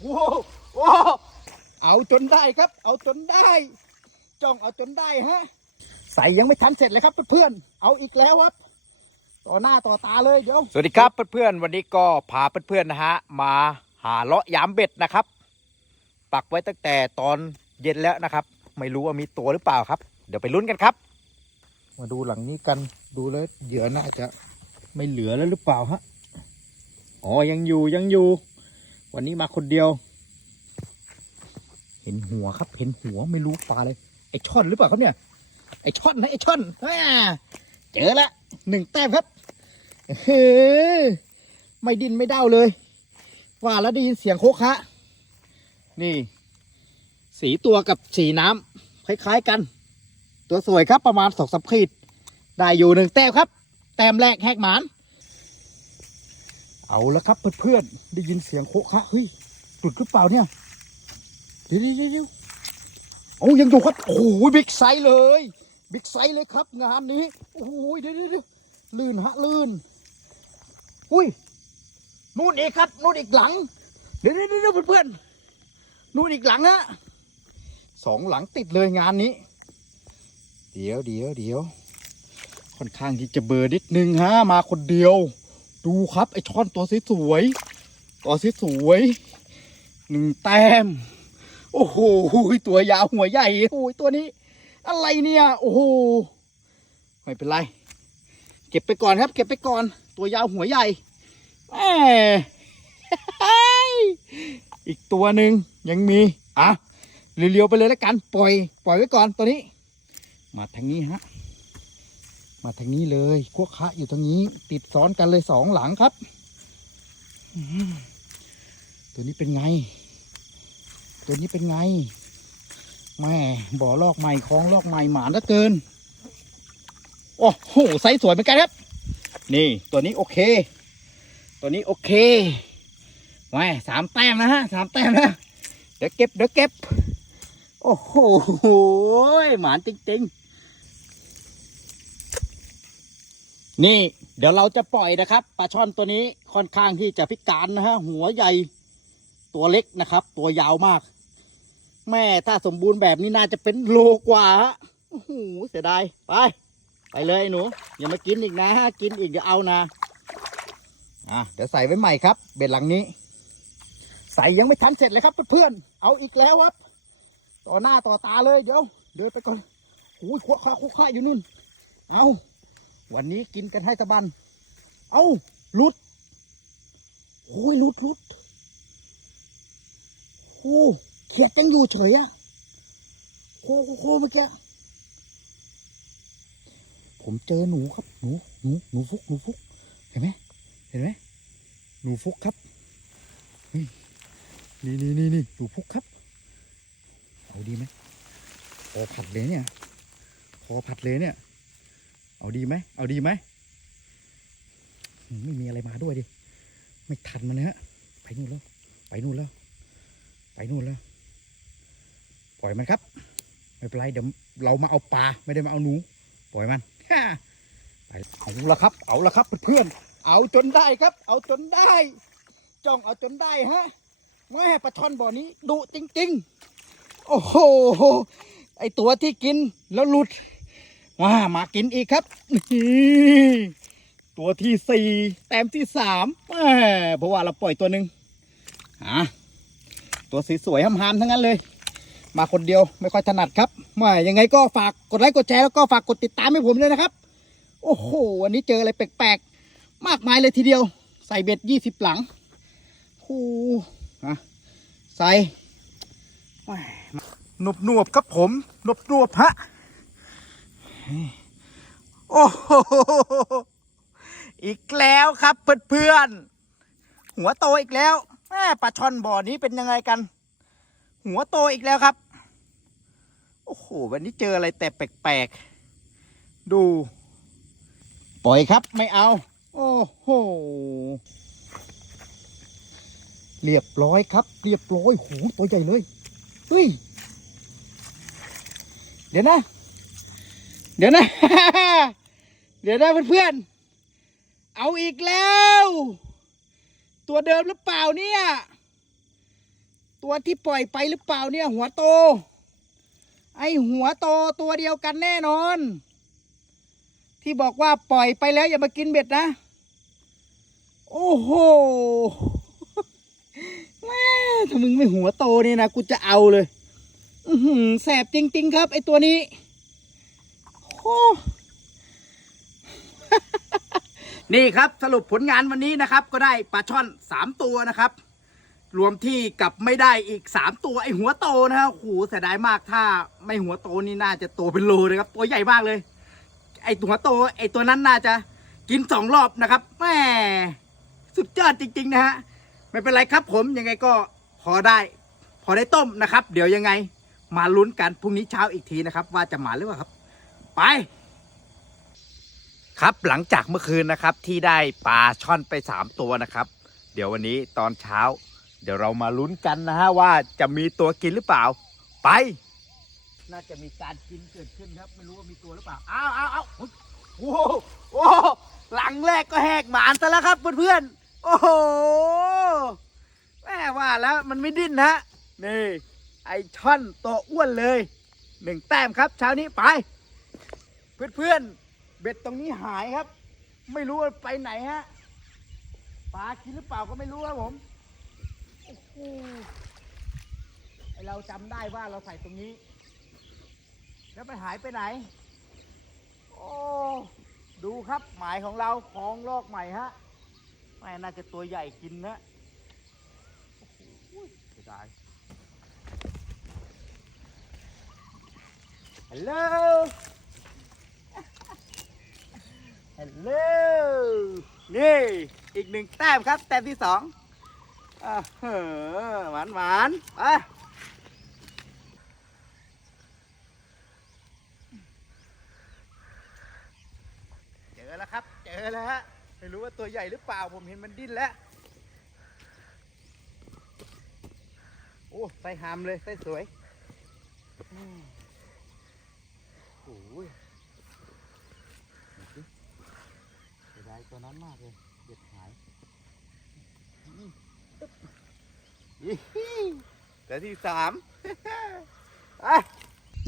โอ้โหโอ้โหเอาจนได้ครับ เอาจนได้ จ้องเอาจนได้ฮะ ใส่ยังไม่ทันเสร็จเลยครับเพื่อนๆ เอาอีกแล้วครับ ต่อหน้าต่อตาเลยเดี๋ยว สวัสดีครับเพื่อนๆ วันนี้ก็พาเพื่อนๆนะฮะ มาหาเลาะยามเบ็ดนะครับ ปักไว้ตั้งแต่ตอนเย็นแล้วนะครับ ไม่รู้ว่ามีตัวหรือเปล่าครับ เดี๋ยวไปลุ้นกันครับ มาดูหลังนี้กันดูแล้วเหยื่อน่าจะ ไม่เหลือแล้วหรือเปล่าฮะ อ๋อยังอยู่ยังอยู่ วันนี้มาคนเดียว เห็นหัวครับ เห็นหัวไม่รู้ปลาเลยไอช่อนหรือเปล่าครับเนี่ย ไอช่อนนะไอช่อนอเจอละหนึ่งแต้มครับเฮ้ยไม่ดินไม่เด้าเลย ว่าแล้วได้ยินเสียงโคกฮะนี่ สีตัวกับสีน้ำคล้ายๆกัน ตัวสวยครับประมาณสองสามขีด ได้อยู่หนึ่งแต้มครับ แต้มแรกแหกหมาน เอาล้วครับเพื่อนๆได้ยินเสียงโคะคะเฮ้ยหลุดหรือเปล่าเนี่ยเดี๋ยวเดี๋ยวเดี๋ยวโอ้ยังอยู่ครับโอ้โหบิ๊กไซส์เลยบิ๊กไซส์เลยครับงานนี้โอ้ยเดี๋ยวเดี๋ยวลื่นฮะลื่นอุ้ยนู่นอีกครับนู่นอีกหลังเดี๋ยวเดี๋ยวเดี๋ยวเพื่อนๆนู่นอีกหลังฮะสองหลังติดเลยงานนี้ เดี๋ยวเดี๋ยวเดี๋ยวค่อนข้างที่จะเบอร์นิดนึงฮะมาคนเดียว ดูครับไอช่อนตัวสวยๆตัวสวยๆหนึ่งแต้ม โอ้โหตัวยาวหัวใหญ่โอ้ยตัวนี้ อะไรเนี่ย โอ้โหไม่เป็นไร เก็บไปก่อนครับ เก็บไปก่อน ตัวยาวหัวใหญ่แหมอีกตัวหนึ่งยังมี อะเรียวๆไปเลยแล้วกัน ปล่อย ปล่อยไว้ก่อนตัวนี้ มาทางนี้ฮะ มาทางนี้เลยพวกคะอยู่ตรงนี้ ติดซ้อนกันเลยสองหลังครับ ตัวนี้เป็นไง ตัวนี้เป็นไง แม่บ่อลอกใหม่คลองลอกใหม่หมานเหลือเกิน โอ้โหไซส์สวยเหมือนกันครับ นี่ตัวนี้โอเค ตัวนี้โอเคแม่สามแต้มนะฮะสามแต้มนะเดี๋ยวเก็บเดี๋ยวเก็บ โอ้โหหมานจริงๆ นี่เดี๋ยวเราจะปล่อยนะครับปลาช่อนตัวนี้ค่อนข้างที่จะพิการนะฮะหัวใหญ่ตัวเล็กนะครับ ตัวยาวมาก แม่ถ้าสมบูรณ์แบบนี้น่าจะเป็นโลกว่าฮะโอ้โหเสียดายไป ไปเลยไอ้หนู อย่ามากินอีกนะฮะกินอีกเดี๋ยวเอานะอะเดี๋ยวใส่ไว้ใหม่ครับ เบ็ดหลังนี้ ใส่ยังไม่ทันเสร็จเลยครับเพื่อนๆเอาอีกแล้วครับ ต่อหน้าต่อตาเลยเดี๋ยวเดินไปก่อนโอ้ยคุกค่าคุกค่าอยู่นู่นเอา วันนี้กินกันให้ตะบัน เอาลุดโอ้ยลุดลุดโอ้เขียดยังอยู่เฉยอะโคโคโคเมื่อกี้ผมเจอหนูครับ หนูหนูหนูฟุกหนูฟุกเห็นไหมเห็นไหมหนูฟุกครับนี่นี่นี่นี่หนูฟุกครับเอาดีไหมพอผัดเลยเนี่ยพอผัดเลยเนี่ย เอาดีไหม เอาดีไหม ไม่มีอะไรมาด้วยดิ ไม่ทันมันนะฮะ ไปนู่นแล้ว ไปนู่นแล้ว ไปนู่นแล้ว ปล่อยมันครับ ไม่เป็นไร เดี๋ยวเรามาเอาปลา ไม่ได้มาเอาหนู ปล่อยมันไปเอาละครับ เอาละครับเพื่อนๆ เอาจนได้ครับ เอาจนได้ จ้องเอาจนได้ฮะแม่ปลาช่อนบ่อนี้ดุจริง ๆ โอ้โห ไอตัวที่กินแล้วหลุด มามากินอีกครับนี่ตัวที่สี่แต้มที่สามเพราะว่าเราปล่อยตัวหนึ่งอะตัวสีสวยๆหามๆทั้งนั้นเลย มาคนเดียวไม่ค่อยถนัดครับมายังไงก็ฝากกดไลค์กดแชร์แล้วก็ฝากกดติดตามให้ผมด้วยนะครับ โอ้โหวันนี้เจออะไรแปลกๆ มากมายเลยทีเดียว ใส่เบ็ดยี่สิบหลังโอ้ฮะใส่นบนวบๆครับผมนบนวบๆฮะ โอ้โหอีกแล้วครับเพื่อนๆหัวโตอีกแล้วแม่ปลาช่อนบ่อนี้เป็นยังไงกัน หัวโตอีกแล้วครับ โอ้โหวันนี้เจออะไรแต่แปลกๆดู ปล่อยครับไม่เอา โอ้โหเรียบร้อยครับ เรียบร้อยโหตัวใหญ่เลยเฮ้ยเดี๋ยวนะ เดี๋ยวนะ เดี๋ยวนะเพื่อนๆ เอาอีกแล้ว ตัวเดิมหรือเปล่าเนี่ย ตัวที่ปล่อยไปหรือเปล่าเนี่ย หัวโต ไอหัวโตตัวเดียวกันแน่นอน ที่บอกว่าปล่อยไปแล้วอย่ามากินเบ็ดนะ โอ้โหแม่ถ้ามึงไม่หัวโตเนี่ยนะกูจะเอาเลย อืแสบจริง ๆ ครับ ไอตัวนี้ นี่ครับสรุปผลงานวันนี้นะครับ ก็ได้ปลาช่อนสามตัวนะครับ รวมที่กับไม่ได้อีกสามตัวไอหัวโตนะครับโหเสียดายมากถ้าไม่หัวโตนี่น่าจะโตเป็นโลเลยครับ ตัวใหญ่มากเลย ไอหัวโต ไอตัวนั้นน่าจะกินสองรอบนะครับแม่สุดยอดจริง ๆ นะฮะไม่เป็นไรครับผมยังไงก็พอได้ พอได้ต้มนะครับ เดี๋ยวยังไง มาลุ้นกันพรุ่งนี้เช้าอีกทีนะครับ ว่าจะมาหรือเปล่าครับ ไป ครับหลังจากเมื่อคืนนะครับที่ได้ปลาช่อนไปสามตัวนะครับ เดี๋ยววันนี้ตอนเช้า เดี๋ยวเรามาลุ้นกันนะฮะว่าจะมีตัวกินหรือเปล่า ไป น่าจะมีการกินเกิดขึ้นครับ ไม่รู้ว่ามีตัวหรือเปล่าอ้าวอ้าวอ้าวโอ้โหโอ้โหหลังแรกก็แหกหมานซะแล้วครับเพื่อนๆโอ้โหแม่ว่าแล้วมันไม่ดิ้นนะนี่ไอช่อนตัวอ้วนเลยหนึ่งแต้มครับเช้านี้ไป เพื่อนๆเบ็ดตรงนี้หายครับ ไม่รู้ว่าไปไหนฮะปลากินหรือเปล่าก็ไม่รู้ครับผมโอ้โหเราจำได้ว่าเราใส่ตรงนี้ แล้วไปหายไปไหน โอ้ดูครับหมายของเราของลอกใหม่ฮะไม่น่าจะตัวใหญ่กินนะโอ้โหเสียดายฮัลโหล ฮัลโหลนี่อีกหนึ่งแต้มครับ แต้มที่สองอ่าเฮ้อหวานหวานไปเจอแล้วครับ เจอแล้วฮะไม่รู้ว่าตัวใหญ่หรือเปล่าผมเห็นมันดิ้นแล้ว โอ้ไส้หามเลยไส้สวยโอ้ยดูสิ เสียดายตัวนั้นมากเลยเด็ดหายอืมตึ๊บอีฮี่ที่สาม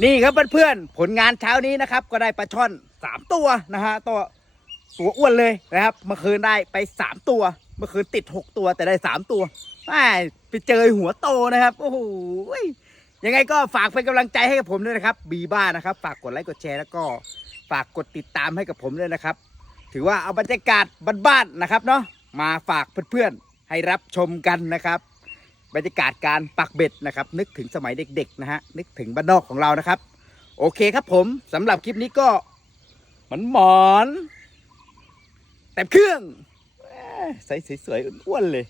นี่ครับเพื่อนๆผลงานเช้านี้นะครับ ก็ได้ปลาช่อนสามตัวนะฮะตัวตัวอ้วนเลยนะครับ เมื่อคืนได้ไปสามตัว เมื่อคืนติดหกตัวแต่ได้สามตัวไปเจอหัวโตนะครับโอ้โหยังไงก็ฝากเป็นกำลังใจให้กับผมด้วยนะครับ บีบ้านะครับ ฝากกดไลค์กดแชร์แล้วก็ฝากกดติดตามให้กับผมด้วยนะครับ ถือว่าเอาบรรยากาศบ้านๆนะครับเนาะมาฝากเพื่อนๆให้รับชมกันนะครับ บรรยากาศการปักเบ็ดนะครับ นึกถึงสมัยเด็กๆนะฮะนึกถึงบ้านนอกของเรานะครับ โอเคครับผมสำหรับคลิปนี้ก็หมอนหมอนแต่เครื่องใส่สวยๆอ้วนๆเลย